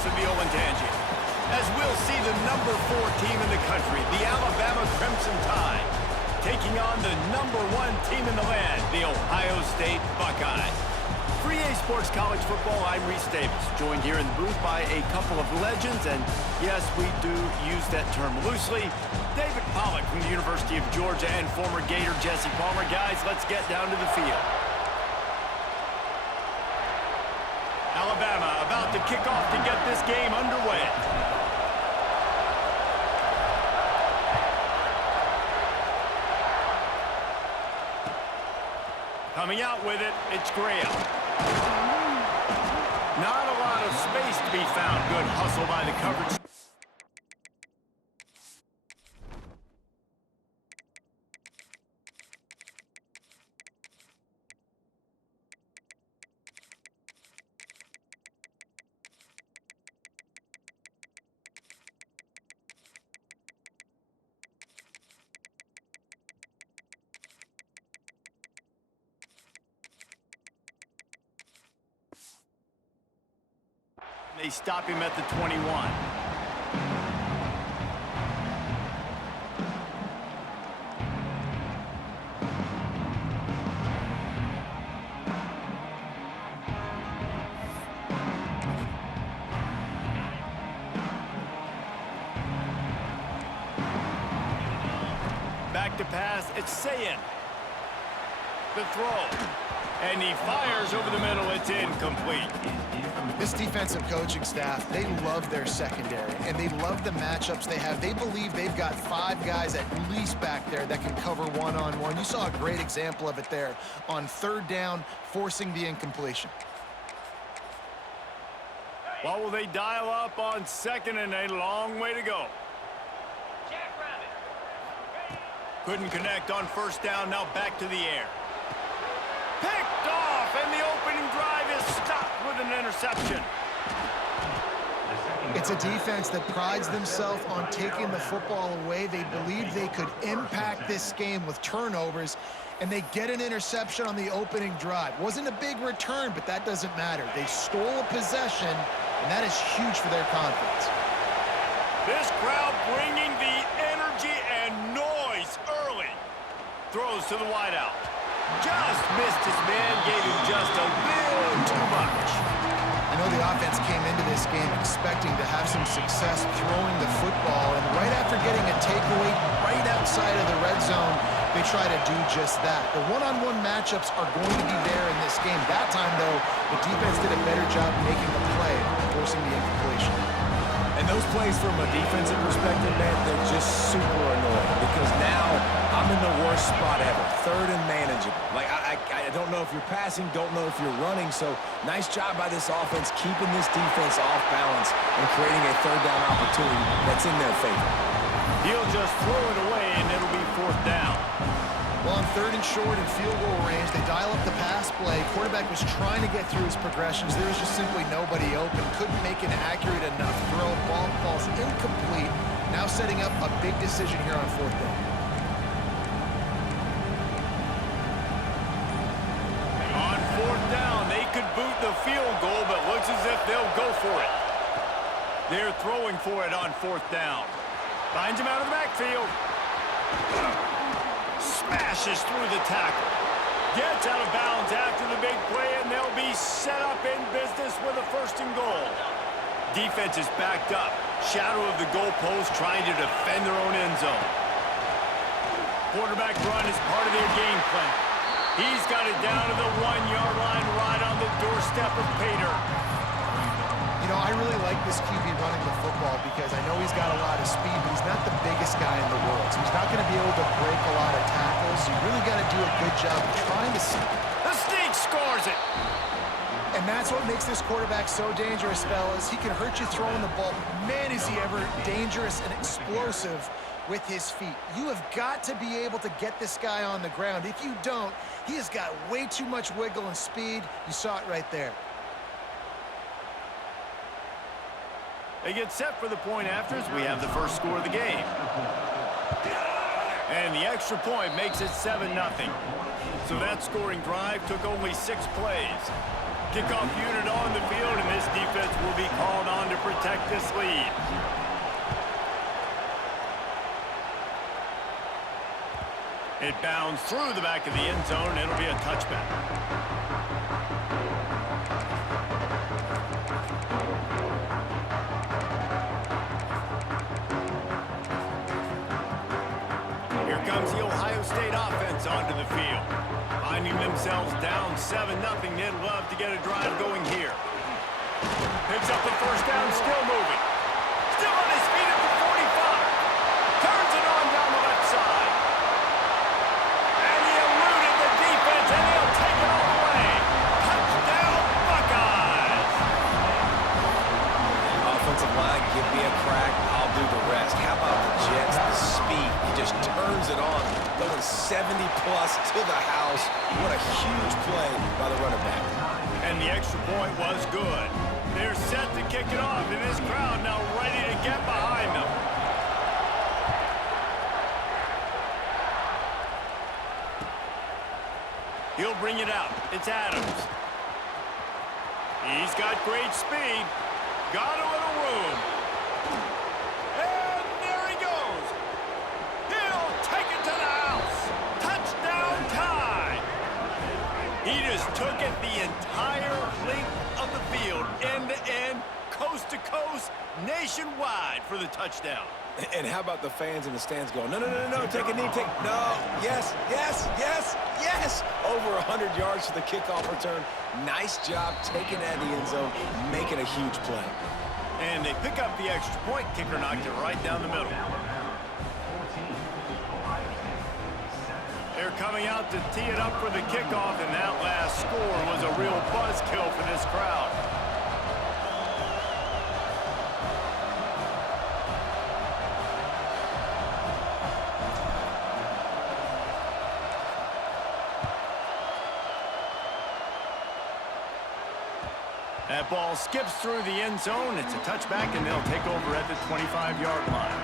offense of the Olentangy. As we'll see the number 4 team in the country, the Alabama Crimson Tide, taking on the number 1 team in the land, the Ohio State Buckeyes. For EA Sports College Football, I'm Reese Davis, joined here in the booth by a couple of legends, and yes, we do use that term loosely. David Pollack from the University of Georgia and former Gator Jesse Palmer. Guys, let's get down to the field. Alabama about to kick off to get this game underway. Coming out with it, it's Graham. Not a lot of space to be found. Good hustle by the coverage. They stop him at the 21. Back to pass, it's Sayin. The throw. And he fires over the middle, it's incomplete. This defensive coaching staff, they love their secondary, and they love the matchups they have. They believe they've got 5 guys at least back there that can cover one-on-one. You saw a great example of it there on 3rd down, forcing the incompletion. What will they dial up on 2nd and a long way to go? Couldn't connect on 1st down, now back to the air. Picked off, and the opening drive is stopped with an interception. It's a defense that prides themselves on taking the football away. They believe they could impact this game with turnovers, and they get an interception on the opening drive. Wasn't a big return, but that doesn't matter. They stole a possession, and that is huge for their confidence. This crowd bringing the energy and noise early. Throws to the wideout. Just missed his man, gave him just a little too much. I know the offense came into this game expecting to have some success throwing the football, and right after getting a takeaway right outside of the red zone, they try to do just that. The one-on-one matchups are going to be there in this game. That time, though, the defense did a better job making the play, forcing the incompletion. And those plays from a defensive perspective, man, they're just super annoying because now I'm in the worst spot ever, 3rd and manageable. Like, I don't know if you're passing, don't know if you're running, so nice job by this offense keeping this defense off balance and creating a 3rd down opportunity that's in their favor. He'll just throw it away, and it'll be 4th down. Well, on 3rd and short and field goal range, they dial up the pass play. Quarterback was trying to get through his progressions. There was just simply nobody open. Couldn't make an accurate enough throw. Ball falls incomplete. Now setting up a big decision here on 4th down. On 4th down, they could boot the field goal, but looks as if they'll go for it. They're throwing for it on 4th down. Finds him out of the backfield. Smashes through the tackle. Gets out of bounds after the big play, and they'll be set up in business with a 1st and goal. Defense is backed up. Shadow of the goalpost trying to defend their own end zone. Quarterback run is part of their game plan. He's got it down to the 1-yard line right on the doorstep of Pater. You know, I really like this QB running the football because I know he's got a lot of speed, but he's not the biggest guy in the world. So he's not going to be able to break a lot of tackles. So you really got to do a good job of trying to see. The sneak scores it. And that's what makes this quarterback so dangerous, fellas. He can hurt you throwing the ball. Man, is he ever dangerous and explosive with his feet. You have got to be able to get this guy on the ground. If you don't, he has got way too much wiggle and speed. You saw it right there. They get set for the point after as we have the first score of the game. And the extra point makes it 7-0. So that scoring drive took only 6 plays. Kickoff unit on the field, and this defense will be called on to protect take this lead. It bounds through the back of the end zone. It'll be a touchback. Here comes the Ohio State offense onto the field. Finding themselves down 7-0, they'd love to get a drive going here. Picks up the first down, still moving. Still on his feet at the 45. Turns it on down the left side. And he eluded the defense, and he'll take it all the way. Touchdown, Buckeyes! Offensive line, give me a crack, I'll do the rest. How about the Jets, the speed? He just turns it on, going 70-plus to the house. What a huge play by the running back. And the extra point was good. They're set to kick it off, and this crowd now ready to get behind them. He'll bring it out. It's Adams. He's got great speed. Got a little room. And there he goes. He'll take it to the house. Touchdown tie. He just took it the entire length of the field, end-to-end, coast-to-coast, nationwide for the touchdown. And how about the fans in the stands going, no, no, no, no, take a knee, no, yes, yes, yes, yes. Over 100 yards for the kickoff return. Nice job taking that in the end zone, making a huge play. And they pick up the extra point. Kicker knocked it right down the middle. They're coming out to tee it up for the kickoff, and that last score was a real buzzkill for this crowd. That ball skips through the end zone. It's a touchback, and they'll take over at the 25-yard line.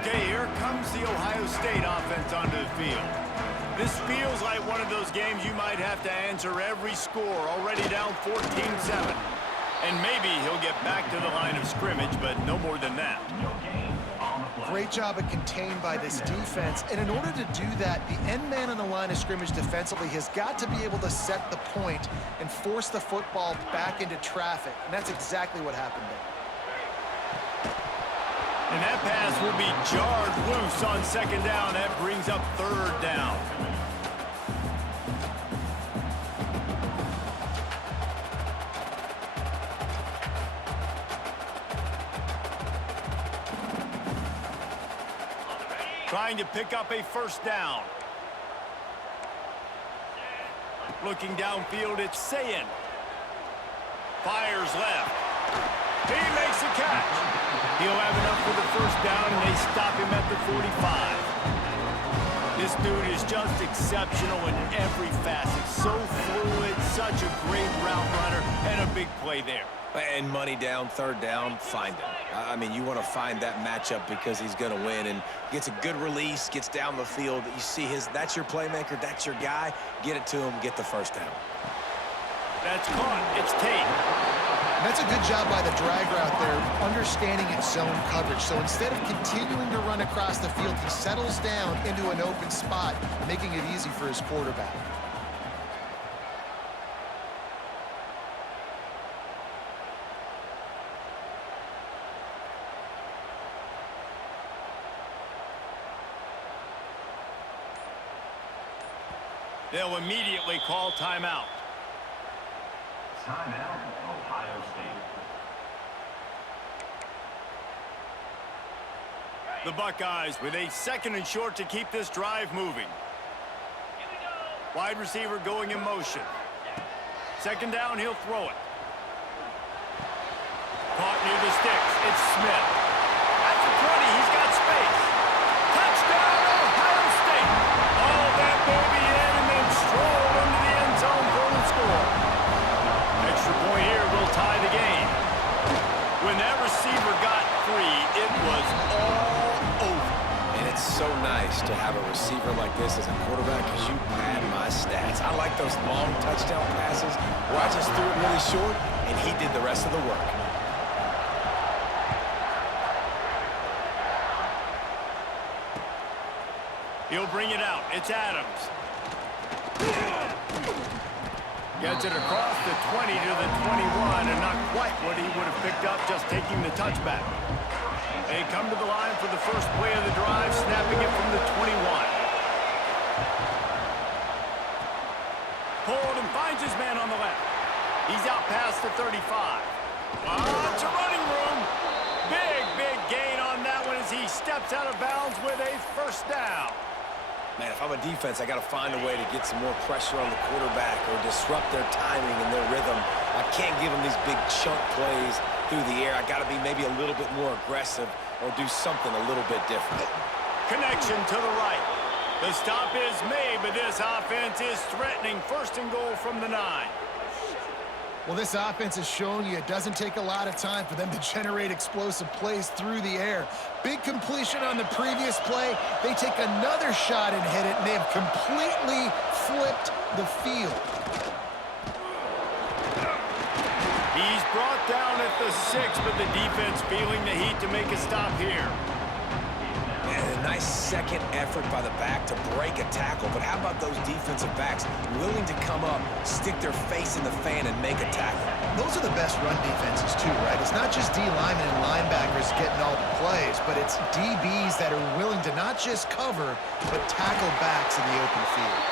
Okay, here comes the Ohio State offense onto the field. This feels like one of those games you might have to answer every score, already down 14-7. And maybe he'll get back to the line of scrimmage, but no more than that. Great job of contained by this defense. And in order to do that, the end man on the line of scrimmage defensively has got to be able to set the point and force the football back into traffic. And that's exactly what happened there. And that pass will be jarred loose on second down. That brings up third down. Trying to pick up a first down. Looking downfield, it's Sayin. Fires left. He makes the catch. He'll have enough for the first down, and they stop him at the 45. This dude is just exceptional in every facet. So fluid, such a great route runner, and a big play there. And money down, third down, find him. I mean, you want to find that matchup because he's going to win, and gets a good release, gets down the field. You see that's your playmaker, that's your guy. Get it to him, get the first down. That's caught. It's Tate. And that's a good job by the drag route there, understanding its zone coverage. So instead of continuing to run across the field, he settles down into an open spot, making it easy for his quarterback. They'll immediately call timeout. Timeout, Ohio State. The Buckeyes with a second and short to keep this drive moving. Wide receiver going in motion. Second down, he'll throw it. Caught near the sticks. It's Smith. At the 20, he's got space. Touchdown, Ohio State. All that baby in and then strolled into the end zone for the score. Extra point here will tie the game. When that receiver got free, it was all over. And it's so nice nice to have a receiver like this as a quarterback because you pad my stats. I like those long touchdown passes where I just threw it really short and he did the rest of the work. He'll bring it out. It's Adams. Gets it across the 20 to the 21, and not quite what he would have picked up just taking the touchback. They come to the line for the first play of the drive, snapping it from the 21. Pulled and finds his man on the left. He's out past the 35. Lots of running room. Big gain on that one as he steps out of bounds with a first down. Man, if I'm a defense, I got to find a way to get some more pressure on the quarterback or disrupt their timing and their rhythm. I can't give them these big chunk plays through the air. I got to be maybe a little bit more aggressive or do something a little bit different. Connection to the right. The stop is made, but this offense is threatening. First and goal from the 9. Well, this offense has shown you it doesn't take a lot of time for them to generate explosive plays through the air. Big completion on the previous play. They take another shot and hit it, and they have completely flipped the field. He's brought down at the 6, but the defense feeling the heat to make a stop here. And a nice second effort by the back to break a tackle. But how about those defensive backs willing to come up, stick their face in the fan, and make a tackle? Those are the best run defenses, too, right? It's not just D linemen and linebackers getting all the plays, but it's DBs that are willing to not just cover, but tackle backs in the open field.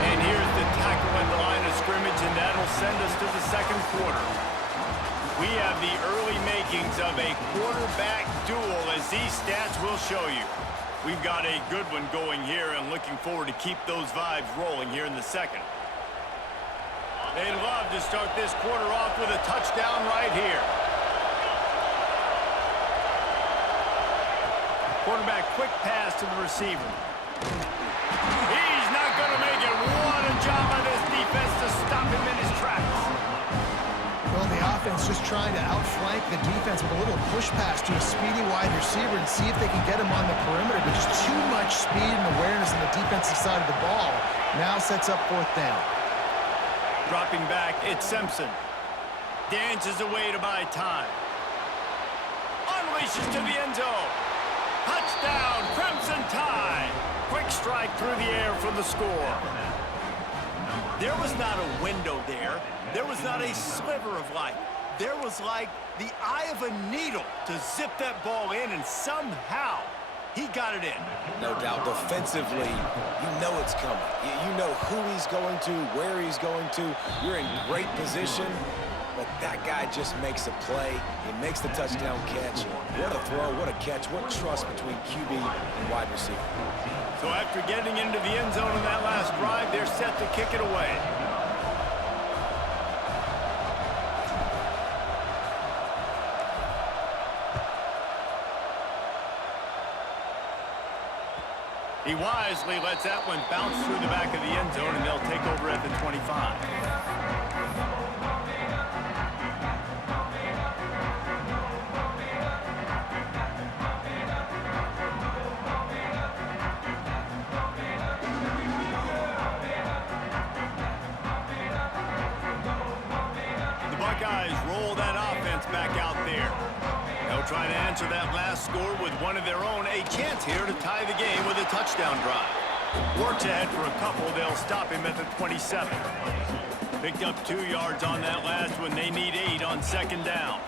And here's the tackle at the line of scrimmage, and that'll send us to the second quarter. We have the early makings of a quarterback duel, as these stats will show you. We've got a good one going here, and looking forward to keep those vibes rolling here in the second. They'd love to start this quarter off with a touchdown right here. Quarterback quick pass to the receiver. He's not going to make it. What a job by this defense to stop him in his tracks. Well, the offense just trying to outflank the defense with a little push pass to a speedy wide receiver and see if they can get him on the perimeter, but just too much speed and awareness on the defensive side of the ball. Now sets up fourth down. Dropping back, it's Simpson. Dances away to buy time. Unleashes to the end zone. Touchdown, Crimson Tide. Quick strike through the air for the score. There was not a window there. There was not a sliver of light. There was like the eye of a needle to zip that ball in, and somehow he got it in. No doubt. Defensively, you know it's coming. You know who he's going to, where he's going to. You're in great position, but that guy just makes a play. He makes the touchdown catch. What a throw, what a catch, what trust between QB and wide receiver. So after getting into the end zone in that last drive, they're set to kick it away. He wisely lets that one bounce through the back of the end zone, and they'll take over at the 25. The Buckeyes roll that offense back out there. They'll try to answer that last score with one of their own. A chance here to tie the game with a touchdown drive. Works ahead for a couple. They'll stop him at the 27. Picked up 2 yards on that last one. They need 8 on second down.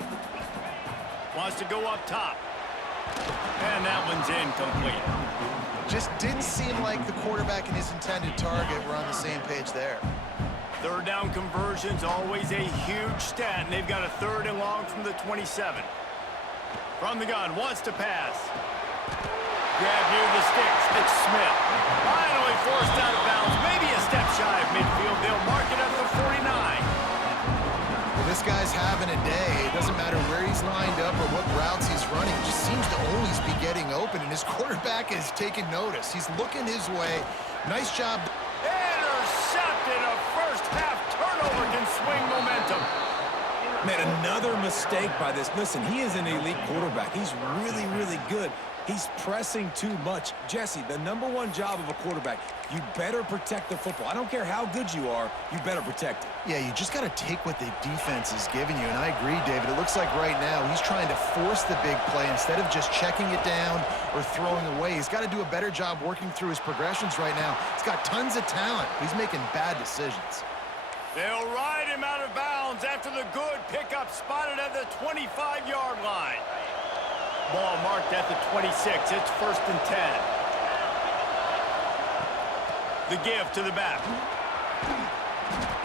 Wants to go up top. And that one's incomplete. Just didn't seem like the quarterback and his intended target were on the same page there. Third down conversion's always a huge stat, and they've got a 3rd and long from the 27. From the gun, wants to pass. Grab near the sticks. It's Smith. Finally forced out of bounds. Maybe a step shy of midfield. They'll mark it at the 49. Well, this guy's having a day. It doesn't matter where he's lined up or what routes he's running. He just seems to always be getting open, and his quarterback is taking notice. He's looking his way. Nice job. Intercepted. A first-half turnover can swing momentum. Man, another mistake by this. Listen, he is an elite quarterback. He's really, really good. He's pressing too much. Jesse, the #1 job of a quarterback, you better protect the football. I don't care how good you are, you better protect it. Yeah, you just got to take what the defense is giving you, and I agree, David. It looks like right now he's trying to force the big play instead of just checking it down or throwing away. He's got to do a better job working through his progressions right now. He's got tons of talent. He's making bad decisions. They'll ride him out of bounds after the good pickup spotted at the 25-yard line. Ball marked at the 26. It's 1st and 10. The give to the back.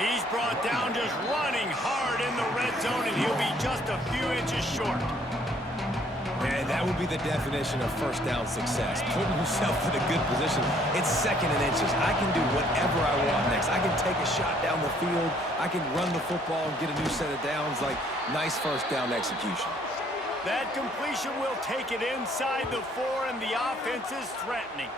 He's brought down just running hard in the red zone, and he'll be just a few inches short. And that would be the definition of first down success. Putting yourself in a good position. It's 2nd and inches. I can do whatever I want next. I can take a shot down the field. I can run the football and get a new set of downs. Like, nice first down execution. That completion will take it inside the 4, and the offense is threatening.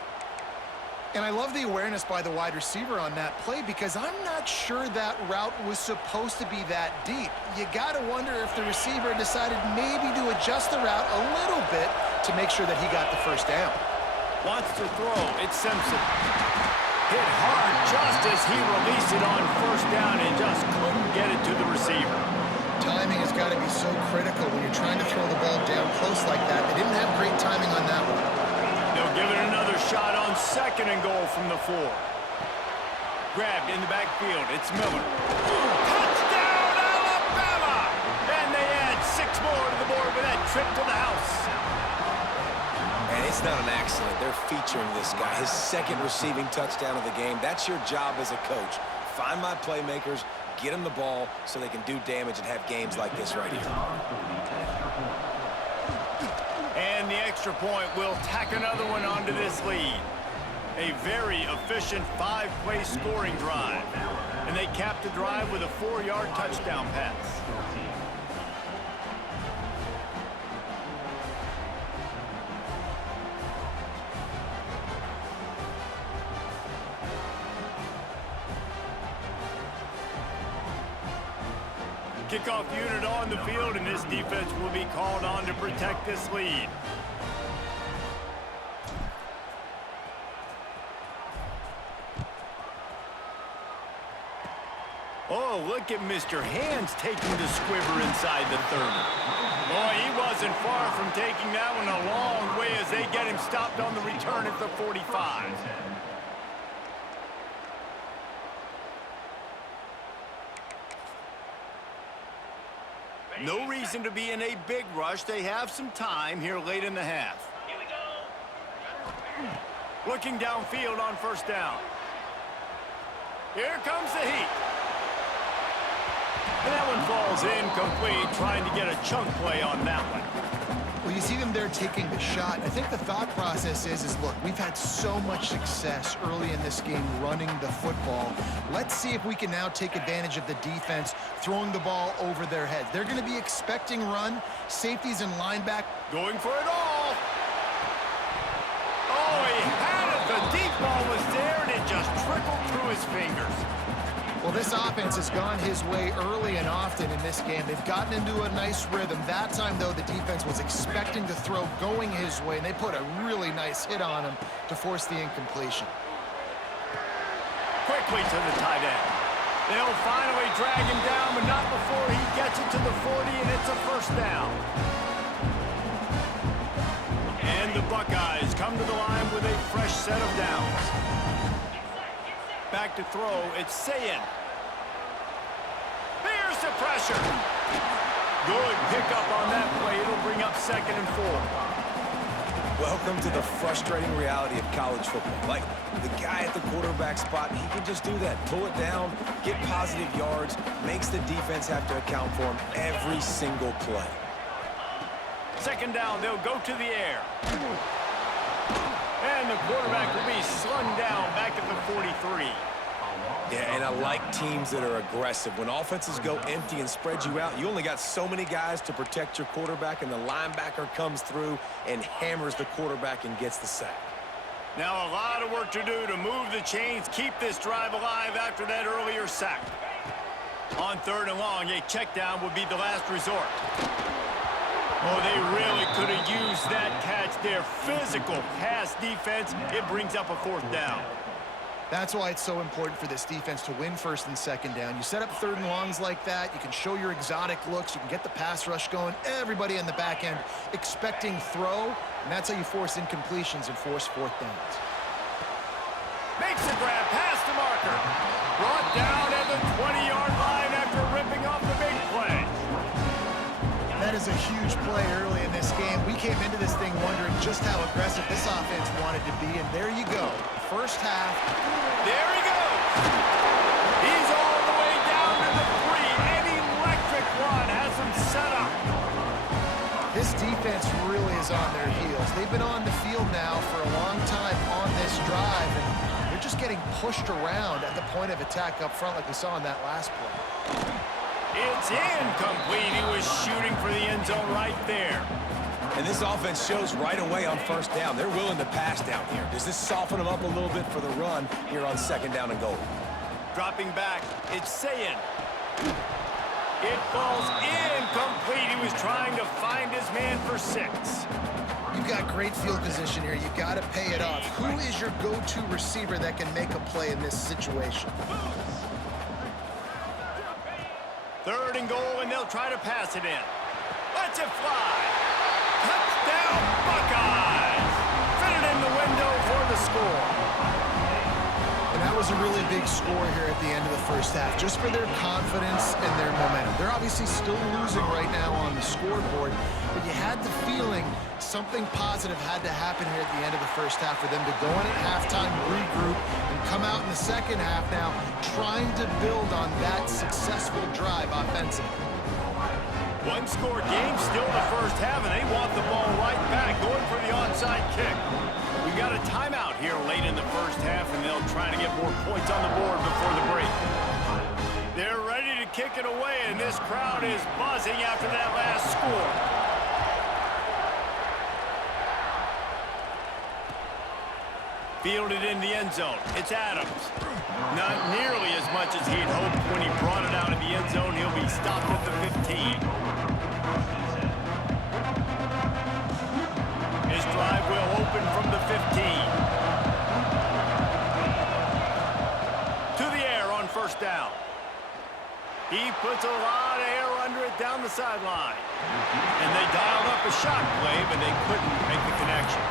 And I love the awareness by the wide receiver on that play because I'm not sure that route was supposed to be that deep. You got to wonder if the receiver decided maybe to adjust the route a little bit to make sure that he got the first down. Wants to throw. It's Simpson. Hit hard just as he released it on 1st down and just couldn't get it to the receiver. Timing has got to be so critical when you're trying to throw the ball down close like that. They didn't have great timing on that one. They'll give it another shot on 2nd and goal from the 4. Grabbed in the backfield. It's Miller. Touchdown, Alabama! And they add 6 more to the board with that trip to the house. And it's not an accident. They're featuring this guy. His 2nd receiving touchdown of the game. That's your job as a coach. Find my playmakers, get them the ball so they can do damage and have games like this right here. And the extra point will tack another one onto this lead. A very efficient 5-play scoring drive. And they cap the drive with a 4-yard touchdown pass. Kickoff unit on the field, and this defense will be called on to protect this lead. Oh, look at Mr. Hands taking the squiver inside the 30. Boy, he wasn't far from taking that one a long way as they get him stopped on the return at the 45. No reason to be in a big rush. They have some time here late in the half. Here we go. Looking downfield on 1st down. Here comes the heat. And that one falls incomplete, trying to get a chunk play on that one. Well, you see them there taking the shot. I think the thought process is look, we've had so much success early in this game running the football. Let's see if we can now take advantage of the defense throwing the ball over their heads. They're going to be expecting run, safeties and linebackers. Going for it all. Oh, he had it. The deep ball was there, and it just trickled through his fingers. Well, this offense has gone his way early and often in this game. They've gotten into a nice rhythm. That time, though, the defense was expecting to throw going his way, and they put a really nice hit on him to force the incompletion. Quickly to the tight end. They'll finally drag him down, but not before he gets it to the 40, and it's a 1st down. And the Buckeyes come to the line with a fresh set of downs. Back to throw, it's Sayin. There's the pressure. Good pickup on that play. It'll bring up 2nd and 4. Welcome to the frustrating reality of college football. Like, the guy at the quarterback spot, he can just do that. Pull it down, get positive yards, makes the defense have to account for him every single play. 2nd down, they'll go to the air. And the quarterback will be slung down back at the 43. Yeah, and I like teams that are aggressive. When offenses go empty and spread you out, you only got so many guys to protect your quarterback, and the linebacker comes through and hammers the quarterback and gets the sack. Now a lot of work to do to move the chains, keep this drive alive after that earlier sack. On 3rd and long, a check down would be the last resort. Oh, they really could have used that catch there. Physical pass defense. It brings up a 4th down. That's why it's so important for this defense to win 1st and 2nd down. You set up 3rd and longs like that, you can show your exotic looks, you can get the pass rush going, everybody in the back end expecting throw, and that's how you force incompletions and force 4th downs. Makes a grab, pass to Marker. Brought down at the 20-yard line after ripping off the big play. That is a huge play early in this game. We came into this thing wondering just how aggressive this offense wanted to be, and there you go. First half. There he goes. He's all the way down to the 3. An electric run has him set up. This defense really is on their heels. They've been on the field now for a long time on this drive, and they're just getting pushed around at the point of attack up front like we saw in that last play. It's incomplete. He was shooting for the end zone right there. And this offense shows right away on 1st down. They're willing to pass down here. Does this soften them up a little bit for the run here on 2nd down and goal? Dropping back, it's Sayin. It falls incomplete. He was trying to find his man for 6. You've got great field position here. You've got to pay it off. Who is your go-to receiver that can make a play in this situation? 3rd and goal, and they'll try to pass it in. Let's it fly. Touchdown, Buckeyes. Fit it in the window for the score. And that was a really big score here at the end of the 1st half, just for their confidence and their momentum. They're obviously still losing right now on the scoreboard, but you had the feeling something positive had to happen here at the end of the 1st half for them to go in at halftime, regroup, and come out in the 2nd half now trying to build on that successful drive offensively. 1-score game still in the 1st half, and they want the ball right back, going for the onside kick. We've got a timeout here late in the 1st half, and they'll try to get more points on the board before the break. They're ready to kick it away, and this crowd is buzzing after that last score. Fielded in the end zone. It's Adams. Not nearly as much as he'd hoped when he brought it out of the end zone. He'll be stopped at the 15. His drive will open from the 15. To the air on 1st down. He puts a lot of air under it down the sideline. And they dialed up a shot play, but they couldn't make the connection.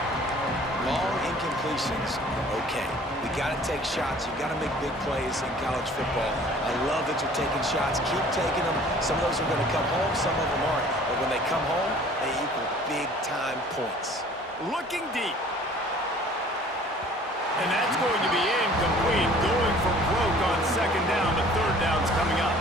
Long incompletions are okay. We got to take shots. You got to make big plays in college football. I love that you're taking shots. Keep taking them. Some of those are going to come home. Some of them aren't. But when they come home, they equal big-time points. Looking deep. And that's going to be incomplete. Going for broke on 2nd down, but 3rd down's coming up.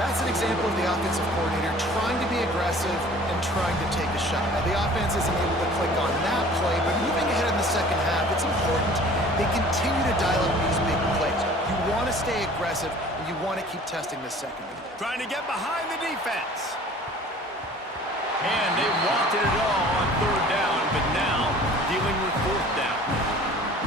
That's an example of the offensive coordinator trying to be aggressive and trying to take a shot. Now, the offense isn't able to click on that play, but moving ahead in the 2nd half, it's important they continue to dial up these big plays. You want to stay aggressive, and you want to keep testing this secondary. Trying to get behind the defense. And they wanted it all on 3rd down, but now dealing with 4th down.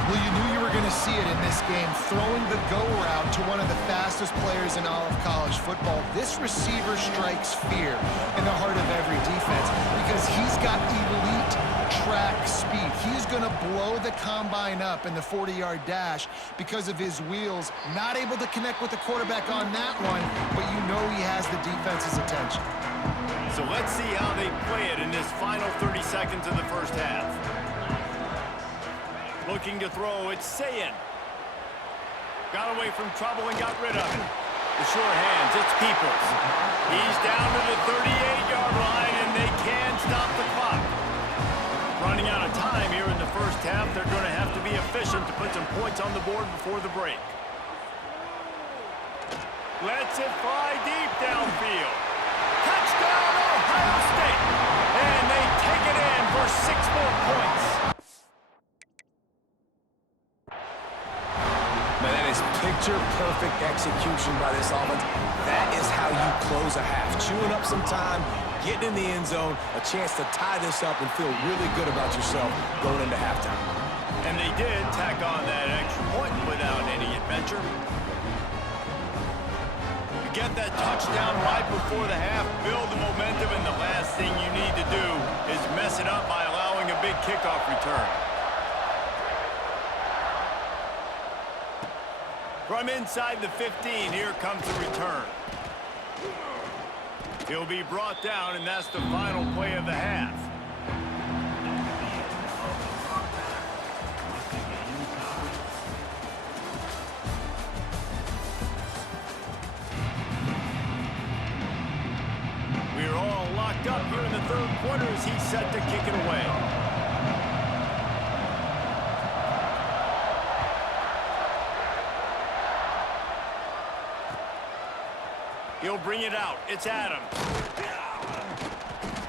Well, you knew you were going to see it in this game, throwing the go route to one of the fastest players in all of college football. This receiver strikes fear in the heart of every defense because he's got elite track speed. He's going to blow the combine up in the 40-yard dash because of his wheels. Not able to connect with the quarterback on that one, but you know he has the defense's attention. So let's see how they play it in this final 30 seconds of the 1st half. Looking to throw, it's Sayin. Got away from trouble and got rid of it. The short hands, it's Peoples. He's down to the 38-yard line, and they can stop the clock. Running out of time here in the 1st half, they're going to have to be efficient to put some points on the board before the break. Lets it fly deep downfield. Touchdown, Ohio State! And they take it in for 6 more points. Man, that is picture-perfect execution by this offense. That is how you close a half. Chewing up some time, getting in the end zone, a chance to tie this up and feel really good about yourself going into halftime. And they did tack on that extra point without any adventure. The get that touchdown right before the half, build the momentum, and the last thing you need to do is mess it up by allowing a big kickoff return. From inside the 15, here comes the return. He'll be brought down, and that's the final play of the half. We're all locked up here in the third quarter as he's set to kick it away. He'll bring it out. It's Adams.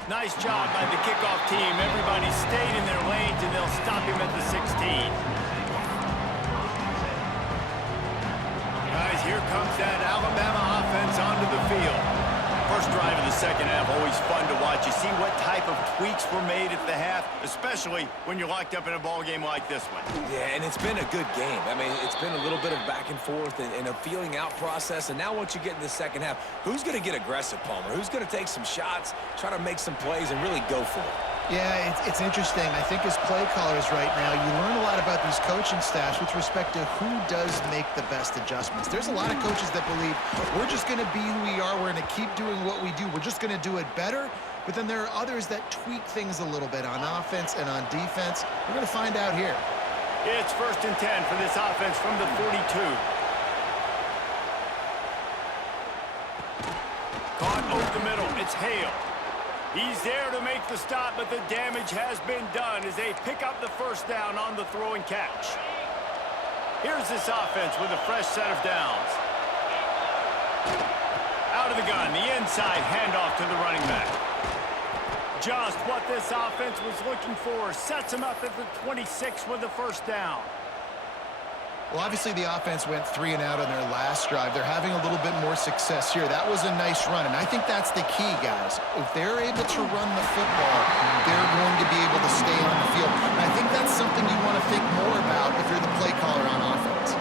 Nice job by the kickoff team. Everybody stayed in their lanes, and they'll stop him at the 16. Guys, here comes that Alabama offense onto the field. First drive of the second half, always fun to watch. You see what type of tweaks were made at the half, especially when you're locked up in a ball game like this one. Yeah, and it's been a good game. I mean, it's been a little bit of back and forth and a feeling out process. And now once you get in the second half, who's going to get aggressive, Palmer? Who's going to take some shots, try to make some plays, and really go for it? Yeah, it's interesting. I think as play callers right now, you learn a lot about these coaching staffs with respect to who does make the best adjustments. There's a lot of coaches that believe we're just going to be who we are. We're going to keep doing what we do. We're just going to do it better. But then there are others that tweak things a little bit on offense and on defense. We're going to find out here. It's 1st and 10 for this offense from the 42. Caught over the middle. It's Hale. He's there to make the stop, but the damage has been done as they pick up the first down on the throw and catch. Here's this offense with a fresh set of downs. Out of the gun, the inside handoff to the running back. Just what this offense was looking for. Sets him up at the 26 with the first down. Well, obviously the offense went 3 and out on their last drive. They're having a little bit more success here. That was a nice run, and I think that's the key, guys. If they're able to run the football, they're going to be able to stay on the field. And I think that's something you want to think more about if you're the play caller on offense.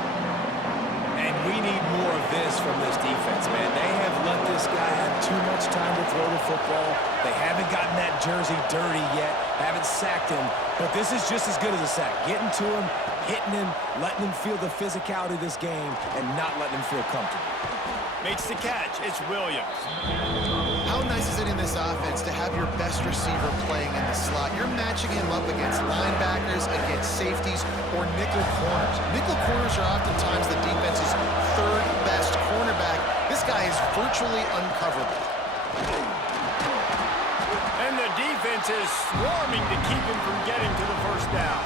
And we need more of this from this defense, man. They have let this guy have too much time to throw the football. They haven't gotten that jersey dirty yet, haven't sacked him, but this is just as good as a sack. Getting to him, hitting him, letting him feel the physicality of this game, and not letting him feel comfortable. Makes the catch. It's Williams. How nice is it in this offense to have your best receiver playing in the slot? You're matching him up against linebackers, against safeties, or nickel corners. Nickel corners are oftentimes the defense's third best cornerback. This guy is virtually uncoverable. And the defense is swarming to keep him from getting to the first down.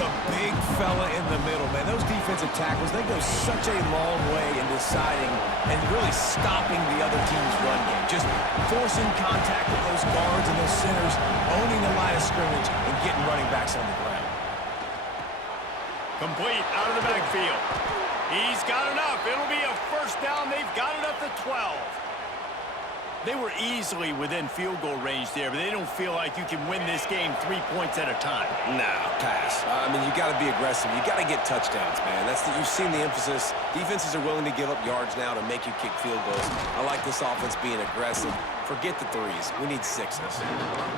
The big fella in the middle, man. Those defensive tackles, they go such a long way in deciding and really stopping the other team's run game. Just forcing contact with those guards and those centers, owning the line of scrimmage, and getting running backs on the ground. Complete out of the backfield. He's got enough. It'll be a first down. They've got it up to 12. They were easily within field goal range there, but they don't feel like you can win this game 3 points at a time. No, pass. I mean, you got to be aggressive. You got to get touchdowns, man. You've seen the emphasis. Defenses are willing to give up yards now to make you kick field goals. I like this offense being aggressive. Forget the threes. We need sixes.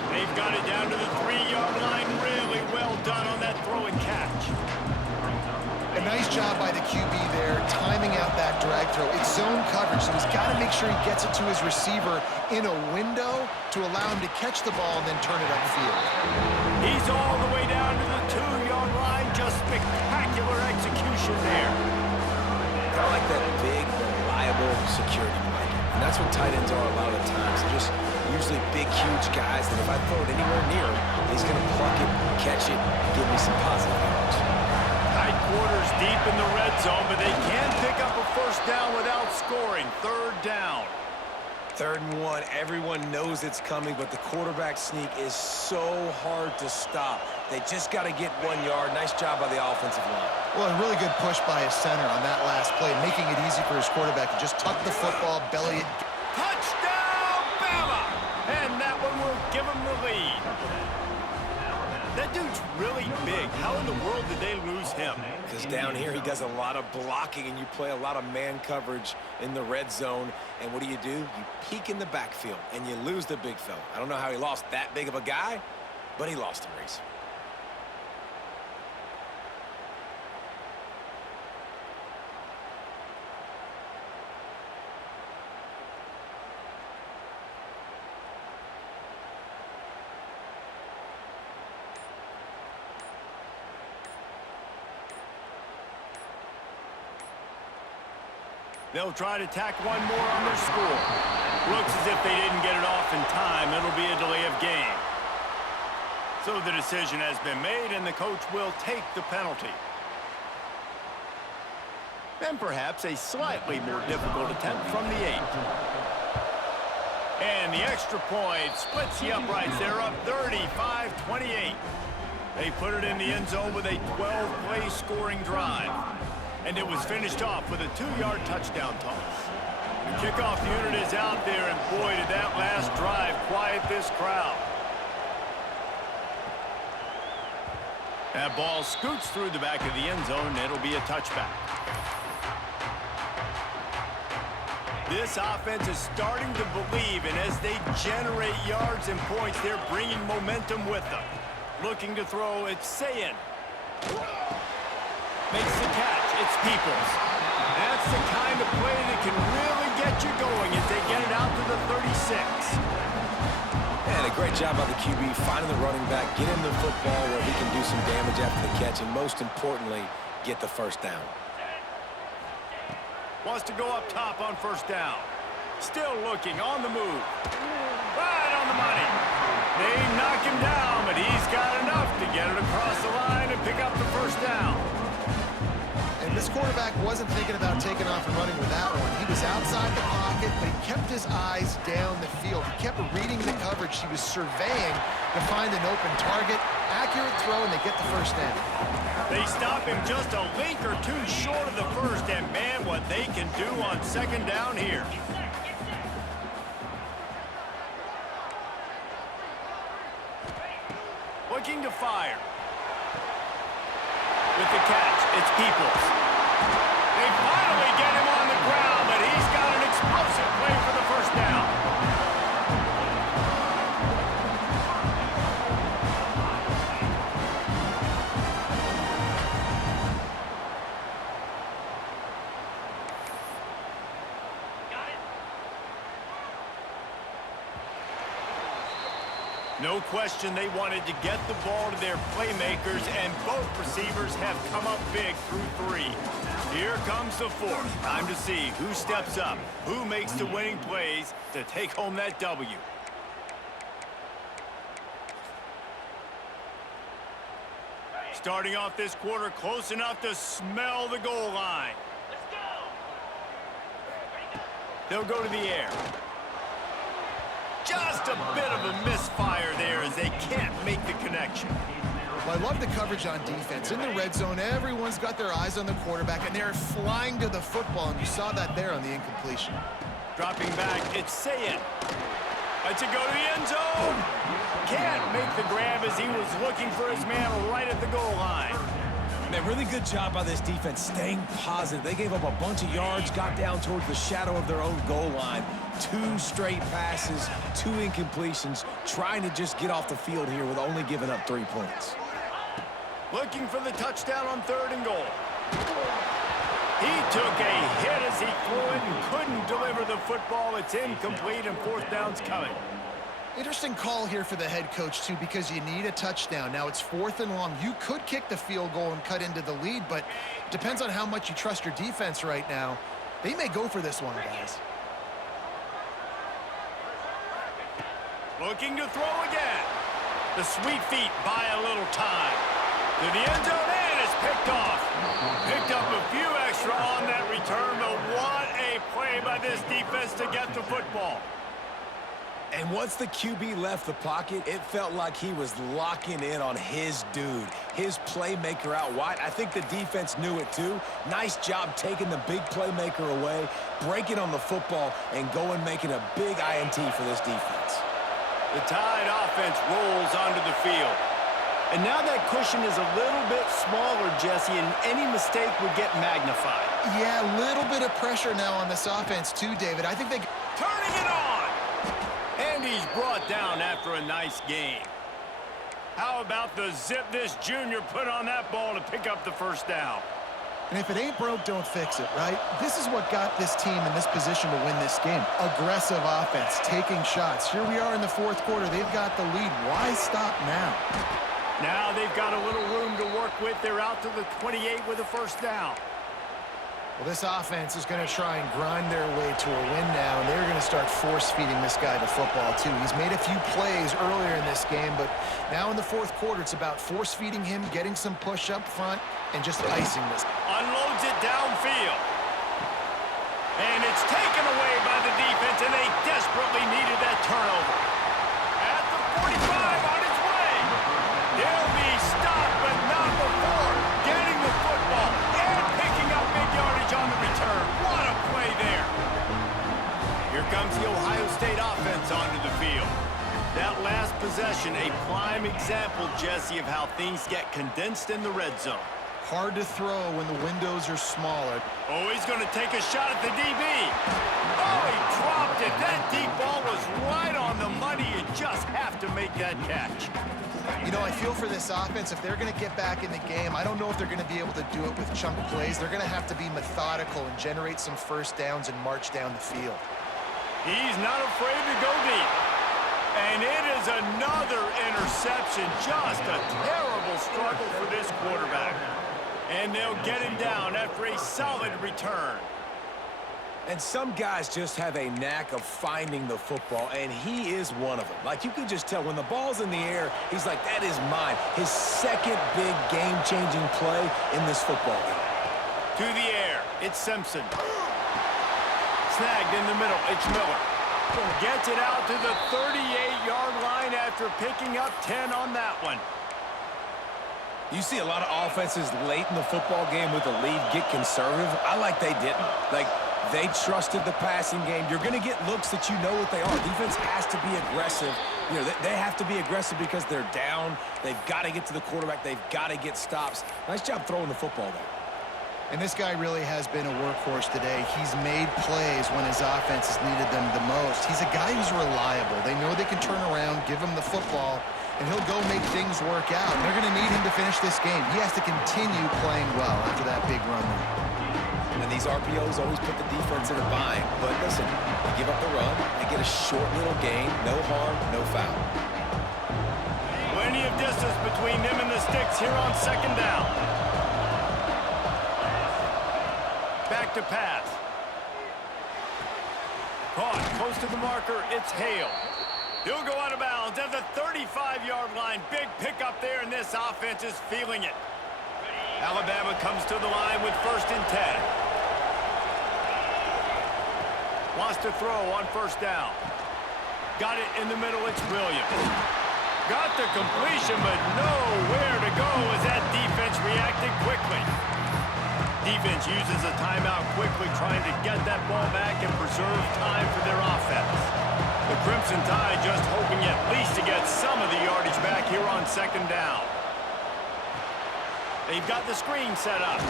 They've got it down to the 3-yard line. Really well done on that throw and catch. A nice job by the QB there, timing out that drag throw. It's zone coverage, so he's got to make sure he gets it to his receiver in a window to allow him to catch the ball and then turn it upfield. He's all the way down to the 2-yard line. Just spectacular execution there. Kind of like that big, reliable security blanket. And that's what tight ends are a lot of the times. They're just usually big, huge guys that if I throw it anywhere near him, he's going to pluck it, catch it, and give me some positive yards. Tight quarters deep in the red zone, but they can pick up a first down without scoring. 3rd down. 3rd and 1. Everyone knows it's coming, but the quarterback sneak is so hard to stop. They just got to get 1 yard. Nice job by the offensive line. Well, a really good push by his center on that last play, making it easy for his quarterback to just tuck the football, belly it. Touchdown, Bama! And that one will give him the lead. That dude's really big. How in the world did they lose him? Because He's down here. He does a lot of blocking, and you play a lot of man coverage in the red zone. And what do? You peek in the backfield, and you lose the big fella. I don't know how he lost that big of a guy, but he lost him, Reese. They'll try to tack one more on their score. Looks as if they didn't get it off in time. It'll be a delay of game. So the decision has been made, and the coach will take the penalty. And perhaps a slightly more difficult attempt from the 8. And the extra point splits the uprights. They're up 35-28. They put it in the end zone with a 12-play scoring drive. And it was finished off with a 2-yard touchdown toss. The kickoff unit is out there, and boy, did that last drive quiet this crowd. That ball scoots through the back of the end zone, and it'll be a touchback. This offense is starting to believe, and as they generate yards and points, they're bringing momentum with them. Looking to throw, it's Sayin. Makes the catch. It's Peoples. That's the kind of play that can really get you going as they get it out to the 36. And a great job by the QB finding the running back, get him the football where he can do some damage after the catch, and most importantly, get the first down. Wants to go up top on first down. Still looking on the move. Right on the money. They knock him down, but he's got enough to get it across the line and pick up the first down. And this quarterback wasn't thinking about taking off and running with that one. He was outside the pocket, but he kept his eyes down the field. He kept reading the coverage. He was surveying to find an open target. Accurate throw, and they get the first down. They stop him just a link or two short of the first, and man, what they can do on second down here. Looking to fire. With the catch, it's Peoples. They finally get him on the ground, but he's got an explosive play for the first down. No question they wanted to get the ball to their playmakers, and both receivers have come up big through 3. Here comes the 4th. Time to see who steps up, who makes the winning plays to take home that W. Starting off this quarter close enough to smell the goal line. They'll go to the air. Just a bit of a misfire there as they can't make the connection. Well, I love the coverage on defense. In the red zone, everyone's got their eyes on the quarterback, and they're flying to the football, and you saw that there on the incompletion. Dropping back, it's Sayin. Lets it go to the end zone. Can't make the grab as he was looking for his man right at the goal line. Man, really good job by this defense staying positive. They gave up a bunch of yards, got down towards the shadow of their own goal line. 2 straight passes, 2 incompletions, trying to just get off the field here with only giving up 3 points. Looking for the touchdown on 3rd and goal. He took a hit as he threw it and couldn't deliver the football. It's incomplete, and 4th down's coming. Interesting call here for the head coach, too, because you need a touchdown. Now, it's 4th and long. You could kick the field goal and cut into the lead, but it depends on how much you trust your defense right now. They may go for this one, guys. Looking to throw again. The sweet feet buy a little time. To the end zone, and it's picked off. Picked up a few extra on that return, but what a play by this defense to get the football. And once the QB left the pocket, it felt like he was locking in on his dude, his playmaker out wide. I think the defense knew it too. Nice job taking the big playmaker away, breaking on the football, and going making a big INT for this defense. The Tide offense rolls onto the field. And now that cushion is a little bit smaller, Jesse, and any mistake would get magnified. Yeah, a little bit of pressure now on this offense too, David. I think they... Turning it on! And he's brought down after a nice game. How about the zip this junior put on that ball to pick up the first down? And if it ain't broke, don't fix it, right? This is what got this team in this position to win this game. Aggressive offense, taking shots. Here we are in the fourth quarter. They've got the lead. Why stop now? Now they've got a little room to work with. They're out to the 28 with a first down. Well, this offense is going to try and grind their way to a win now, and they're going to start force-feeding this guy the football, too. He's made a few plays earlier in this game, but now in the fourth quarter, it's about force-feeding him, getting some push up front, and just icing this. Unloads it downfield. And it's taken away by the defense, and they desperately needed that turnover. At the 45 on its way. They'll be stopped, but not before getting the football and picking up big yardage on the return. What a play there. Here comes the Ohio State offense onto the field. That last possession, a prime example, Jesse, of how things get condensed in the red zone. Hard to throw when the windows are smaller. Oh, he's going to take a shot at the DB. Oh, he dropped it. That deep ball was right on the money. You just have to make that catch. You know, I feel for this offense, if they're going to get back in the game, I don't know if they're going to be able to do it with chunk plays. They're going to have to be methodical and generate some first downs and march down the field. He's not afraid to go deep. And it is another interception. Just a terrible struggle for this quarterback. And they'll get him down after a solid return. And some guys just have a knack of finding the football, and he is one of them. Like, you can just tell when the ball's in the air, he's like, that is mine. His second big game-changing play in this football game. To the air, it's Simpson. Snagged in the middle, it's Miller. Gets it out to the 38-yard line after picking up 10 on that one. You see a lot of offenses late in the football game with a lead get conservative. I like they didn't. Like, they trusted the passing game. You're going to get looks that you know what they are. Defense has to be aggressive. You know, they have to be aggressive because they're down. They've got to get to the quarterback. They've got to get stops. Nice job throwing the football there. And this guy really has been a workhorse today. He's made plays when his offense has needed them the most. He's a guy who's reliable. They know they can turn around, give him the football, and he'll go make things work out. And they're going to need him to finish this game. He has to continue playing well after that big run there. And these RPOs always put the defense in a bind. But listen, they give up the run, they get a short little gain, no harm, no foul. Plenty of distance between them and the sticks here on second down. Back to pass. Caught close to the marker, it's Hale. He'll go out of bounds at the 35-yard line. Big pickup there, and this offense is feeling it. Alabama comes to the line with 1st and 10. Wants to throw on 1st down. Got it in the middle, it's Williams. Got the completion, but nowhere to go as that defense reacted quickly. Defense uses a timeout quickly, trying to get that ball back and preserve time for their offense. The Crimson Tide just hoping at least to get some of the yardage back here on 2nd down. They've got the screen set up.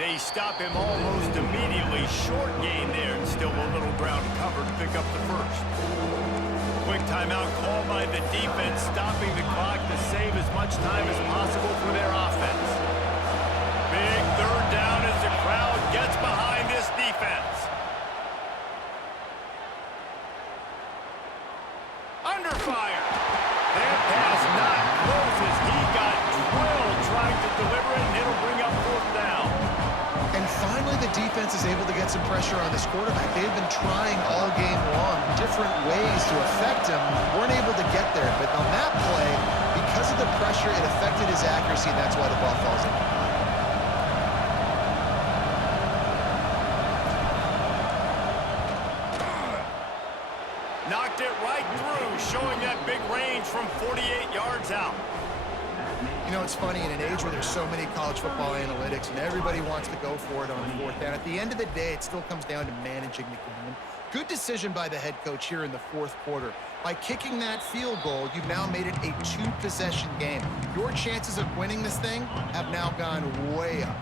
They stop him almost immediately. Short gain there, and still a little ground covered to pick up the 1st. Quick timeout called by the defense, stopping the clock to save as much time as possible for their offense. Big 3rd down as the crowd gets behind this defense. Under fire. That pass not close as he got drilled trying to deliver it, and it'll bring up 4th down. And finally, the defense is able to get some pressure on this quarterback. They've been trying all game long different ways to affect him. Weren't able to get there, but on that play, because of the pressure, it affected his accuracy, and that's why the ball falls in. Knocked it right through, showing that big range from 48 yards out. You know, it's funny, in an age where there's so many college football analytics and everybody wants to go for it on 4th down, at the end of the day, it still comes down to managing the game. Good decision by the head coach here in the fourth quarter. By kicking that field goal, you've now made it a 2-possession game. Your chances of winning this thing have now gone way up.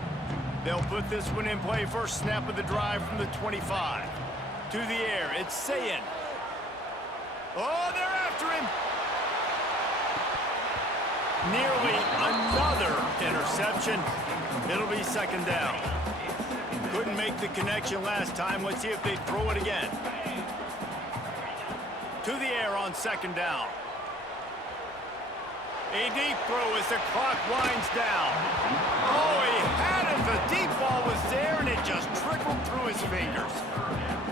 They'll put this one in play. First snap of the drive from the 25. To the air, it's Sayin. Oh, they're after him. Nearly another interception. It'll be second down. Couldn't make the connection last time. Let's see if they throw it again. To the air on second down. A deep throw as the clock winds down. Oh, he had it. The deep ball was there, and it just trickled through his fingers.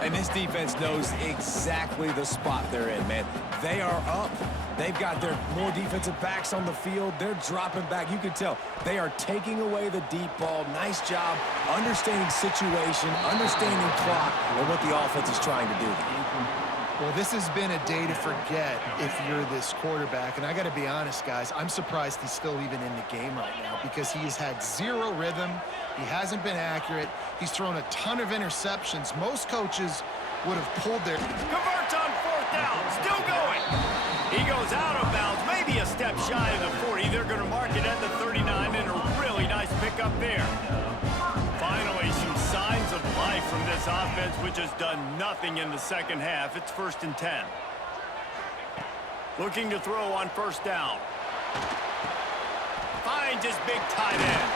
And this defense knows exactly the spot they're in, man. They are up. They've got their more defensive backs on the field. They're dropping back. You can tell they are taking away the deep ball. Nice job understanding situation, understanding clock, and what the offense is trying to do. Well, this has been a day to forget if you're this quarterback. And I got to be honest, guys, I'm surprised he's still even in the game right now because he has had zero rhythm. He hasn't been accurate. He's thrown a ton of interceptions. Most coaches would have pulled their... Converts on fourth down. Still going. He goes out of bounds, maybe a step shy of the 40. They're going to mark it at the 39, and a really nice pickup there. Finally, some signs of life from this offense, which has done nothing in the second half. It's 1st and 10. Looking to throw on first down. Finds his big tight end.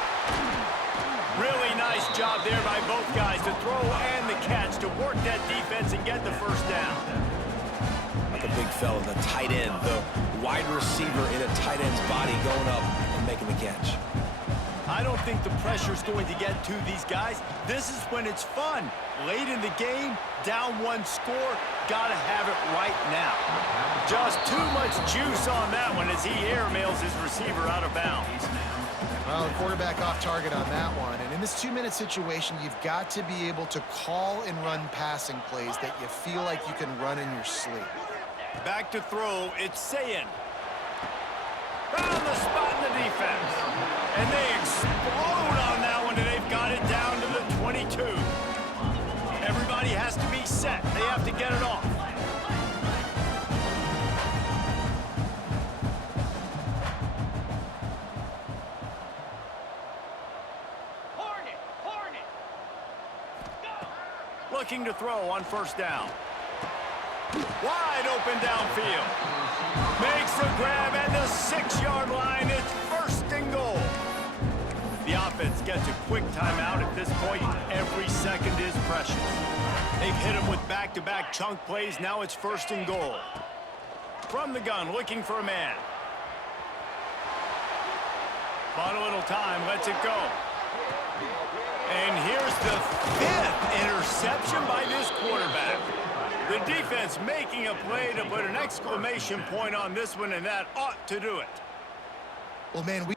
Really nice job there by both guys to throw and the catch to work that defense and get the first down. Like a big fella, the tight end, the wide receiver in a tight end's body going up and making the catch. I don't think the pressure's going to get to these guys. This is when it's fun. Late in the game, down one score, gotta have it right now. Just too much juice on that one as he airmails his receiver out of bounds. Well, the quarterback off target on that one. And in this 2-minute situation, you've got to be able to call and run passing plays that you feel like you can run in your sleep. Back to throw, it's Sayin. Found the spot in the defense. And they explode on that one, and they've got it down to the 22. Everybody has to be set. They have to get it off. Looking to throw on first down. Wide open downfield. Makes the grab at the 6-yard line. It's 1st and goal. The offense gets a quick timeout at this point. Every second is precious. They've hit him with back-to-back chunk plays. Now it's 1st and goal. From the gun, looking for a man. Bought a little time, lets it go. And here's the 5th interception by this quarterback. The defense making a play to put an exclamation point on this one, and that ought to do it. Well, man, we...